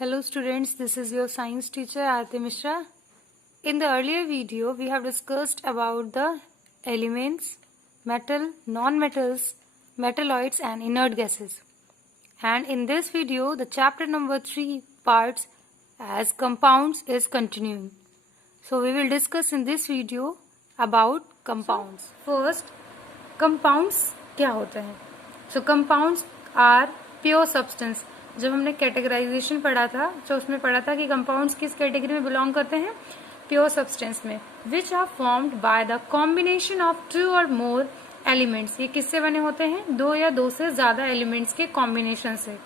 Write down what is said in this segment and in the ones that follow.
Hello students, this is your science teacher Aarti Mishra. In the earlier video, we have discussed about the elements, metal, non-metals, metalloids and inert gases. And in this video, the chapter number 3 parts as compounds is continuing. So we will discuss in this video about compounds. First, compounds क्या होते हैं? So compounds are pure substance. जब हमने categorisation पढ़ा था तो उसमें पढ़ा था कि कंपाउंड्स किस कैटेगरी में बिलोंग करते हैं, प्योर सब्सटेंस में, which are formed by the combination of 2 और मोर एलिमेंट्स. ये किससे बने होते हैं? 2 या 2 से ज्यादा एलिमेंट्स के कॉम्बिनेशन से.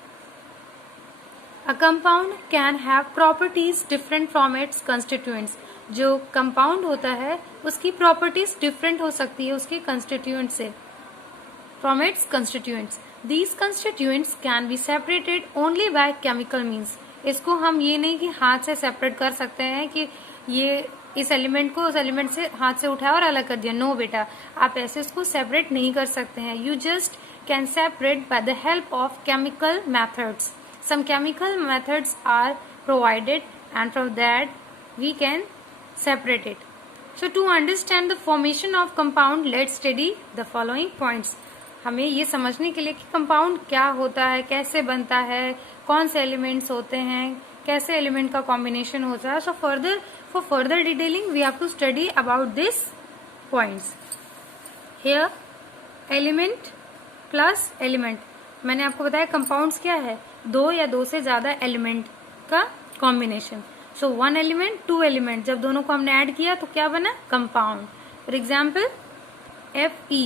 A compound can have properties different from its constituents. जो कंपाउंड होता है उसकी प्रॉपर्टीज डिफरेंट हो सकती है उसके कंस्टिट्यूएंट से, from its constituents. These constituents can be separated only by chemical means. इसको हम ये नहीं कि हाथ से सेपरेट कर सकते हैं कि ये इस एलिमेंट को उस एलिमेंट से हाथ से उठाया और अलग कर दिया. नो बेटा, आप ऐसे उसको सेपरेट नहीं कर सकते हैं. You just can separate by the help of chemical methods. Some chemical methods are provided and from that we can separate it. So to understand the formation of compound, let's study the following points. हमें ये समझने के लिए कि compound क्या होता है, कैसे बनता है, कौन से एलिमेंट्स होते हैं, कैसे एलिमेंट का कॉम्बिनेशन होता है. So for further detailing we have to study about this points. Here element plus element. मैंने आपको बताया कंपाउंड्स क्या है, 2 या 2 से ज्यादा एलिमेंट का कॉम्बिनेशन. सो 1 एलिमेंट 2 एलिमेंट, जब दोनों को हमने ऐड किया तो क्या बना? Compound. For example Fe.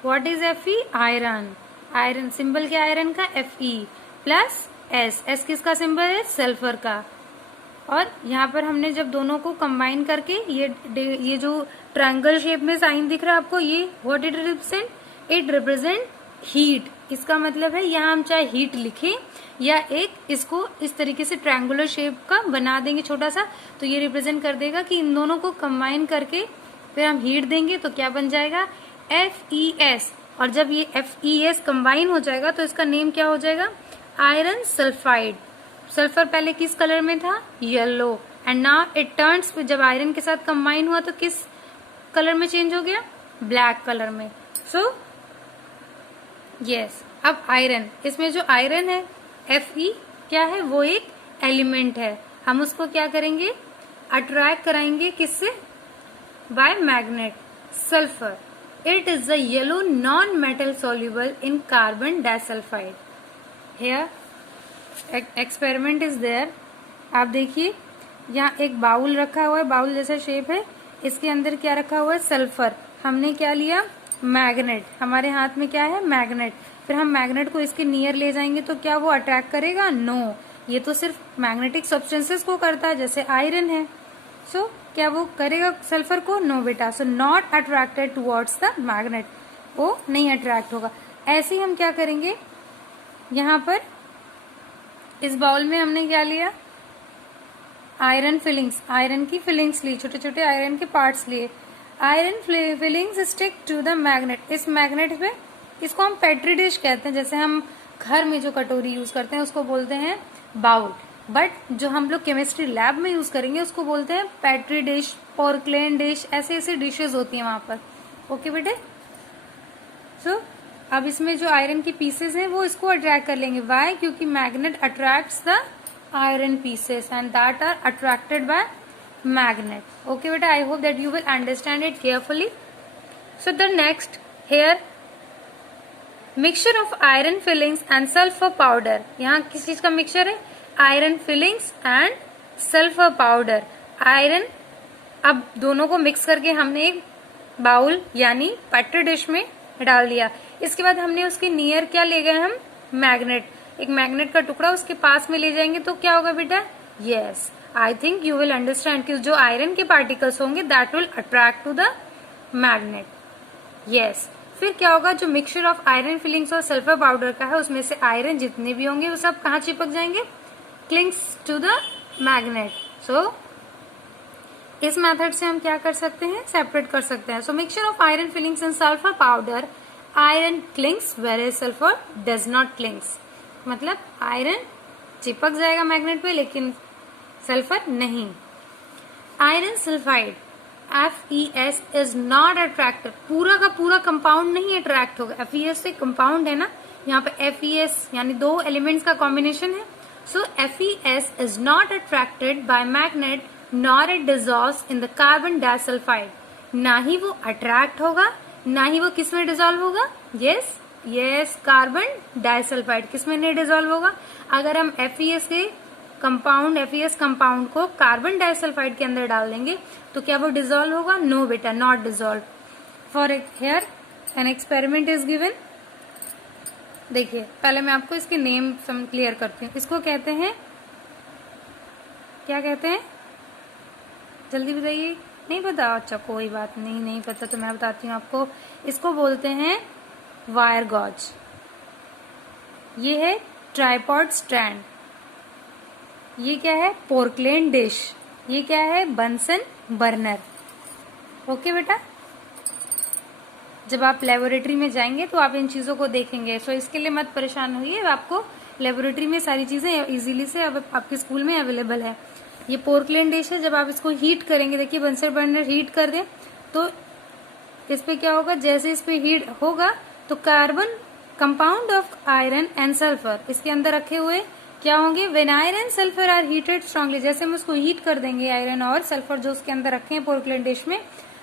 What is Fe? Iron. Iron symbol क्या आयरन का? Fe प्लस S किसका सिंबल है? सल्फर का. और यहाँ पर हमने जब दोनों को कंबाइन करके ये जो ट्रायंगल शेप में साइन दिख रहा है आपको, ये what it represent? It represent heat. इसका मतलब है यहाँ हम चाहे हीट लिखें या एक इसको इस तरीके से ट्रायंगुलर शेप का बना देंगे छोटा सा, तो ये रिप्रेजेंट कर देगा कि इन दोनों को कंबाइन करके फिर हम हीट देंगे तो क्या बन जाएगा? FeS. और जब ये FeS कंबाइन हो जाएगा तो इसका नेम क्या हो जाएगा? Iron sulphide. सल्फर पहले किस कलर में था? Yellow. And now it turns, जब आयरन के साथ कंबाइन हुआ तो किस कलर में चेंज हो गया? ब्लैक कलर में. सो यस, अब आयरन, इसमें जो आयरन है Fe क्या है? वो एक एलिमेंट है. हम उसको क्या करेंगे? अट्रैक्ट कराएंगे किससे? Bye magnet. Sulphur. It is a yellow non-metal soluble in carbon disulfide. Here experiment is there. आप देखिए यहाँ एक बाउल रखा हुआ है, बाउल जैसा शेप है, इसके अंदर क्या रखा हुआ है? सल्फर. हमने क्या लिया? मैग्नेट. हमारे हाथ में क्या है? मैग्नेट. फिर हम मैग्नेट को इसके नियर ले जाएंगे तो क्या वो अट्रैक्ट करेगा? नो. ये तो सिर्फ मैग्नेटिक सब्सटेंसेस को करता है, जैसे आयरन है. सो क्या वो करेगा सल्फर को? नो बेटा. So not attracted towards the magnet, वो नहीं अट्रैक्ट होगा. ऐसे ही हम क्या करेंगे, यहाँ पर इस बाउल में हमने क्या लिया? Iron filings. आयरन की फिलिंग्स ली, छोटे छोटे आयरन के पार्ट्स लिए. Iron filings stick to the magnet. इस मैग्नेट पे, इसको हम पेट्री डिश कहते हैं. जैसे हम घर में जो कटोरी यूज करते हैं उसको बोलते हैं बाउल, बट जो हम लोग केमिस्ट्री लैब में यूज करेंगे उसको बोलते हैं पेट्री डिश, पोर्कलेन डिश. ऐसे ऐसे डिशेज होती हैं वहां पर. ओके बेटे. सो अब इसमें जो आयरन की पीसेस हैं वो इसको अट्रैक्ट कर लेंगे. वाई? क्योंकि magnet attracts the iron pieces and that are attracted by magnet. Okay बेटा, I hope that you will understand it carefully. So the next here mixture of iron filings and sulphur powder. यहाँ किस चीज का mixture है? Iron filings and sulphur powder. Iron, अब दोनों को mix करके हमने एक बाउल यानी पेट्री डिश में डाल दिया. इसके बाद हमने उसके नियर क्या ले गए हम? मैग्नेट. एक मैग्नेट का टुकड़ा उसके पास में ले जाएंगे तो क्या होगा बेटा? Yes, I think you will understand कि जो आयरन के पार्टिकल्स होंगे that will attract to the magnet. Yes. फिर क्या होगा? जो मिक्सचर ऑफ आयरन फिलिंग्स और सल्फर पाउडर का है उसमें से आयरन जितने भी होंगे वो सब कहाँ चिपक जाएंगे? Clings to the magnet. So इस मेथड से हम क्या कर सकते हैं? सेपरेट कर सकते हैं. So mixture of iron filings and sulphur powder, iron clings where sulphur does not clings. मतलब आयरन चिपक जाएगा मैग्नेट पे, लेकिन सल्फर नहीं। Iron sulphide FeS is not attractor, पूरा का पूरा कंपाउंड नहीं अट्रैक्ट होगा। FeS से कंपाउंड है ना, यहाँ पे FeS यानी दो एलिमेंट्स का कॉम्बिनेशन है। सो FeS is not attracted by magnet nor it dissolves in the carbon disulphide, ना ही वो अट्रैक्ट होगा, ना ही वो किस में डिसॉल्व होगा, यस कार्बन डाइसल्फाइड। किस में नहीं डिसॉल्व होगा? अगर हम FeS कंपाउंड को कार्बन डाइसल्फाइड के अंदर डाल देंगे तो क्या वो डिसॉल्व होगा? नो बेटा, not dissolve. For here an experiment is given. देखिए पहले मैं आपको इसके नेम क्लियर करती हूँ। इसको कहते हैं, क्या कहते हैं? जल्दी बताइए। नहीं पता? अच्छा कोई बात नहीं, नहीं पता तो मैं बताती हूँ आपको। इसको बोलते हैं वायर गॉज। ये है ट्राइपॉड स्टैंड। ये क्या है? Portland dish. ये क्या है? Bunsen burner. ओके बेटा, जब आप लेबोरेटरी में जाएंगे तो आप इन चीजों को देखेंगे, सो इसके लिए मत परेशान होइए। आपको लेबोरेटरी में सारी चीजें इजीली से अब आपके स्कूल में अवेलेबल है। ये पोर्टलैंड डिश है। जब आप इसको हीट करेंगे, देखिए बंसन बर्नर हीट कर दें तो इस पे क्या होगा? जैसे इस पे हीट होगा तो carbon compound of iron and sulphur इसके अंदर रखे हुए क्या होंगे? When iron sulphur are heated strongly, जैसे हम उसको हीट कर देंगे आयरन और सल्फर जो उसके अंदर रखे हैं पोर्टलैंड डिश में,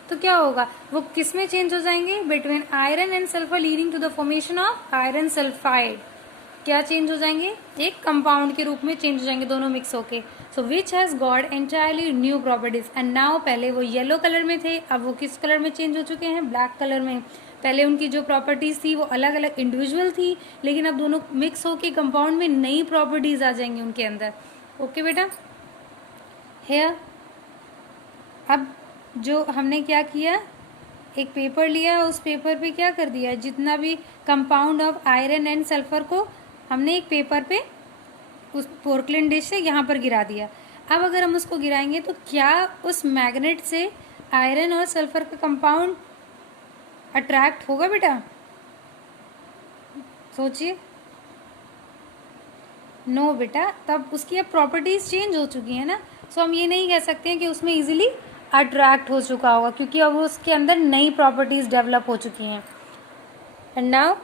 तो क्या होगा? वो किस में चेंज हो जाएंगे? Between iron and sulphur leading to the formation of iron sulphide. क्या चेंज हो जाएंगे? एक कंपाउंड के रूप में चेंज हो जाएंगे दोनों मिक्स होके। So which has got entirely new properties and now, पहले वो येलो कलर में थे, अब वो किस कलर में चेंज हो चुके हैं? ब्लैक कलर में। पहले उनकी जो प्रॉपर्टीज थी वो अलग अलग इंडिविजुअल थी, लेकिन अब दोनों मिक्स होके कंपाउंड में नई प्रॉपर्टीज आ जाएंगी उनके अंदर। ओके बेटा, हेयर अब जो हमने क्या किया, एक पेपर लिया, उस पेपर पे क्या कर दिया? जितना भी compound of iron and sulphur को हमने एक पेपर पे उस पोर्टलैंड डिश से यहाँ पर गिरा दिया। अब अगर हम उसको गिराएंगे तो क्या उस मैग्नेट से आयरन और सल्फर का कंपाउंड अट्रैक्ट होगा बेटा? सोचिए। नो बेटा, तब उसकी अब प्रॉपर्टीज चेंज हो चुकी है ना, सो हम ये नहीं कह सकते हैं कि उसमें इजीली अट्रैक्ट हो चुका होगा, क्योंकि अब उसके अंदर नई प्रॉपर्टीज डेवलप हो चुकी हैं। And now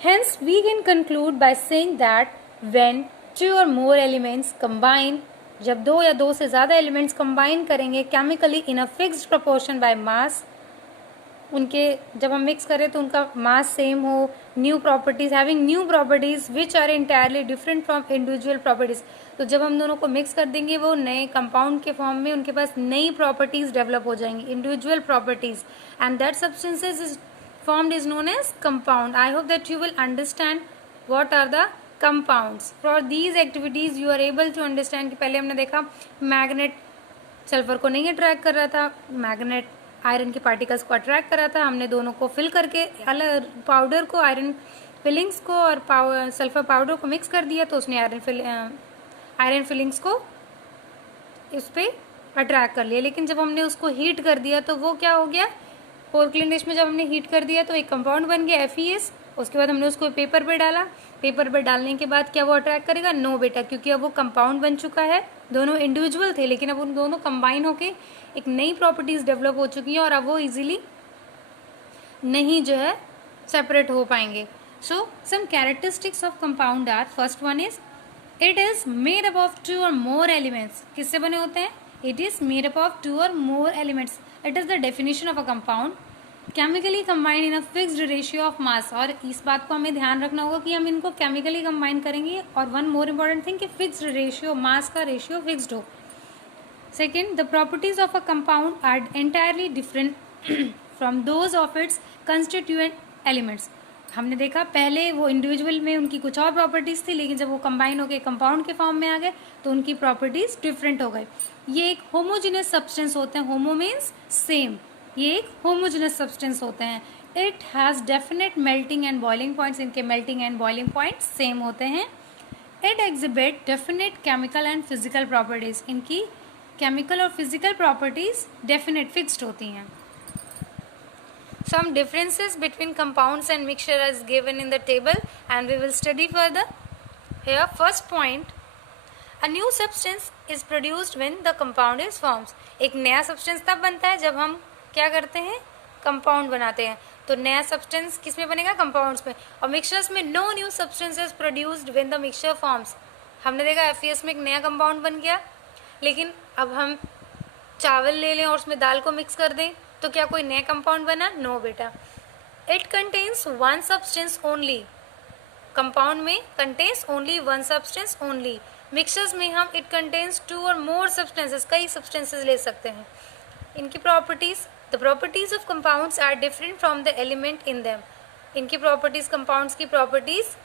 hence we can conclude by saying that when two or more elements combine, जब दो या दो से ज्यादा एलिमेंट्स कंबाइन करेंगे chemically in a fixed proportion by mass, उनके जब हम मिक्स करें तो उनका मास सेम हो, new properties having new properties which are entirely different from individual properties, तो जब हम दोनों को मिक्स कर देंगे वो नए कंपाउंड के फॉर्म में उनके पास नई प्रॉपर्टीज डेवलप हो जाएंगी, individual properties, and that substances is formed is known as compound. I hope that you will understand what are the compounds. For these activities you are able to understand कि पहले हमने देखा magnet sulphur को नहीं attract कर रहा था, magnet iron के पार्टिकल्स को अट्रैक्ट कर रहा था। हमने दोनों को फिल करके अलग पाउडर को, आयरन फिलिंग्स को और सल्फर पाउडर को मिक्स कर दिया, तो उसने आयरन फिलिंग्स को इस पर अट्रैक्ट कर लिया। लेकिन जब हमने उसको हीट कर दिया तो वो क्या हो गया? पोर्टलैंड डिश में जब हमने हीट कर दिया तो एक कंपाउंड बन गया FeS। उसके बाद हमने उसको पेपर पे डाला, पेपर पे डालने के बाद क्या वो अट्रैक्ट करेगा? नो बेटा, क्योंकि अब वो कंपाउंड बन चुका है। दोनों इंडिविजुअल थे लेकिन अब उन दोनों कंबाइन होके एक नई प्रॉपर्टीज डेवलप हो चुकी हैं और अब वो इजीली नहीं जो है सेपरेट हो पाएंगे। So some characteristics of compound are, first one is it is made up of two or more elements. किससे बने होते हैं? It is made up of two or more elements. It is the definition of a compound chemically combined in a fixed ratio of mass। और इस बात को हमें ध्यान रखना होगा कि हम इनको केमिकली कंबाइन करेंगे, और वन मोर इम्पोर्टेंट थिंग कि फिक्स्ड रेशियो, मास का रेशियो फिक्स्ड हो। Second, the properties of a compound are entirely different from those of its constituent elements. हमने देखा पहले वो इंडिविजुअल में उनकी कुछ और प्रॉपर्टीज थी, लेकिन जब वो कंबाइन होकर कंपाउंड के फॉर्म में आ गए तो उनकी प्रॉपर्टीज डिफरेंट हो गए। ये एक होमोजेनस सब्सटेंस होते हैं, होमो मीन्स सेम, ये एक होमोजेनस सब्सटेंस होते हैं। It has definite melting and boiling points, इनके melting and boiling points same होते हैं। It exhibit definite chemical and physical properties, इनकी केमिकल और फिजिकल प्रॉपर्टीज डेफिनेट फिक्स्ड होती हैं। Some differences between compounds and mixture is given in the table and we will study further. Here first point, a new substance is produced when the compound is forms. एक नया substance तब बनता है जब हम क्या करते हैं, कंपाउंड बनाते हैं। तो नया सब्सटेंस किस में बनेगा, कंपाउंड्स में। और मिक्सचर्स में no new substance is produced when the mixture forms. हमने देखा FES में एक नया कंपाउंड बन गया, लेकिन अब हम चावल ले लें और उसमें दाल को मिक्स कर दें तो क्या कोई नया कंपाउंड बना? नो बेटा। It contains one substance only. Compound में contains only one substance only. Mixtures में हम it contains two or more substances, कई सब्सटेंसेस ले सकते हैं। इनकी properties, the properties of compounds are different from the element in them. इनकी properties, compounds की प्रॉपर्टीज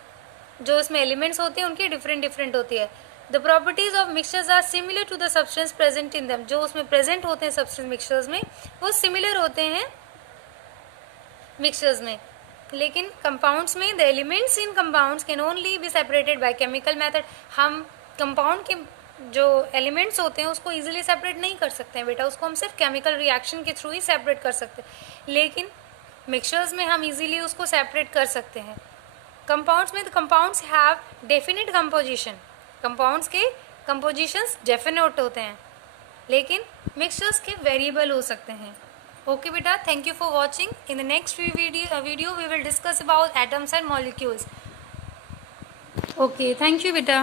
जो इसमें एलिमेंट्स होते हैं उनकी डिफरेंट होती है। The properties of mixtures are similar to the substance present in them. जो उसमें प्रेजेंट होते हैं सब्सटेंस मिक्सचर्स में, वो सिमिलर होते हैं मिक्सचर्स में। लेकिन कंपाउंड्स में the elements in compounds can only be separated by chemical method. हम कंपाउंड के जो एलिमेंट्स होते हैं उसको इजीली सेपरेट नहीं कर सकते हैं बेटा, उसको हम सिर्फ केमिकल रिएक्शन के थ्रू ही सेपरेट कर सकते हैं। लेकिन मिक्सचर्स में हम इजीली उसको सेपरेट कर सकते हैं। कंपाउंड्स में, the compounds have definite composition. Compounds के कंपोजिशंस डेफिनेट होते हैं, लेकिन मिक्सचर्स के वेरिएबल हो सकते हैं। Okay beta, thank you for watching. In the next video we will discuss about atoms and molecules. Okay, thank you beta.